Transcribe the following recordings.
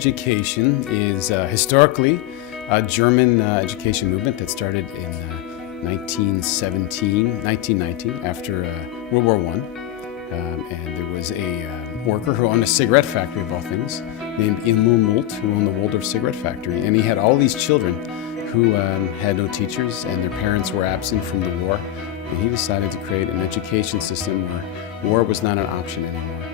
education is historically a German education movement that started in 1919 after World War I. And there was a worker who owned a cigarette factory, of all things, named Emil Mult, who owned the Waldorf cigarette factory. And he had all these children who had no teachers and their parents were absent from the war. And he decided to create an education system where war was not an option anymore.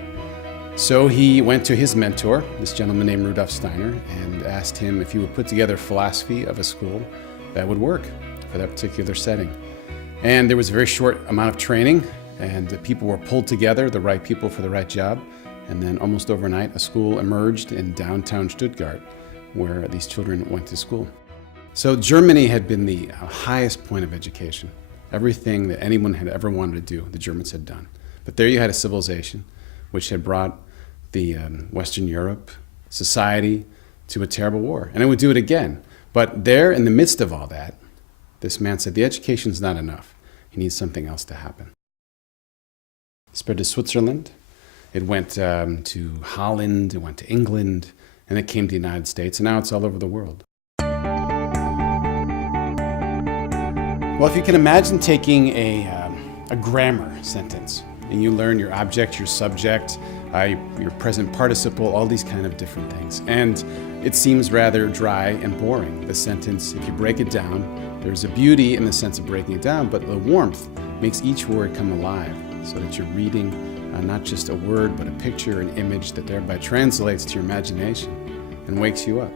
So he went to his mentor, this gentleman named Rudolf Steiner, and asked him if he would put together a philosophy of a school that would work for that particular setting. And there was a very short amount of training, and the people were pulled together, the right people for the right job. And then almost overnight, a school emerged in downtown Stuttgart, where these children went to school. So Germany had been the highest point of education. Everything that anyone had ever wanted to do, the Germans had done. But there you had a civilization which had brought the Western Europe society to a terrible war. And it would do it again. But there, in the midst of all that, this man said, the education's not enough. He needs something else to happen. It spread to Switzerland. It went to Holland. It went to England. And it came to the United States. And now it's all over the world. Well, if you can imagine taking a grammar sentence, and you learn your object, your subject, your present participle, all these kind of different things. And it seems rather dry and boring. The sentence, if you break it down, there's a beauty in the sense of breaking it down, but the warmth makes each word come alive so that you're reading not just a word, but a picture, an image that thereby translates to your imagination and wakes you up.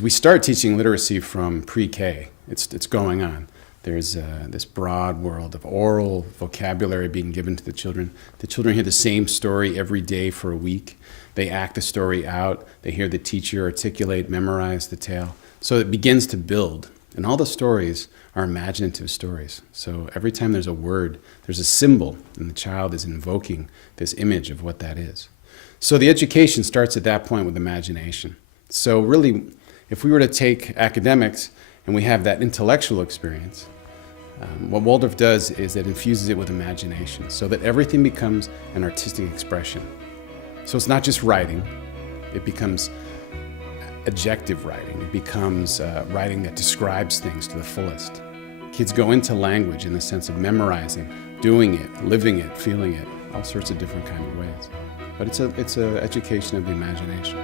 We start teaching literacy from pre-K. It's going on. There's this broad world of oral vocabulary being given to the children. The children hear the same story every day for a week. They act the story out. They hear the teacher articulate, memorize the tale. So it begins to build. And all the stories are imaginative stories. So every time there's a word, there's a symbol, and the child is invoking this image of what that is. So the education starts at that point with imagination. So really, if we were to take academics and we have that intellectual experience, what Waldorf does is it infuses it with imagination so that everything becomes an artistic expression. So it's not just writing, it becomes adjective writing. It becomes writing that describes things to the fullest. Kids go into language in the sense of memorizing, doing it, living it, feeling it, all sorts of different kind of ways. But it's an education of the imagination.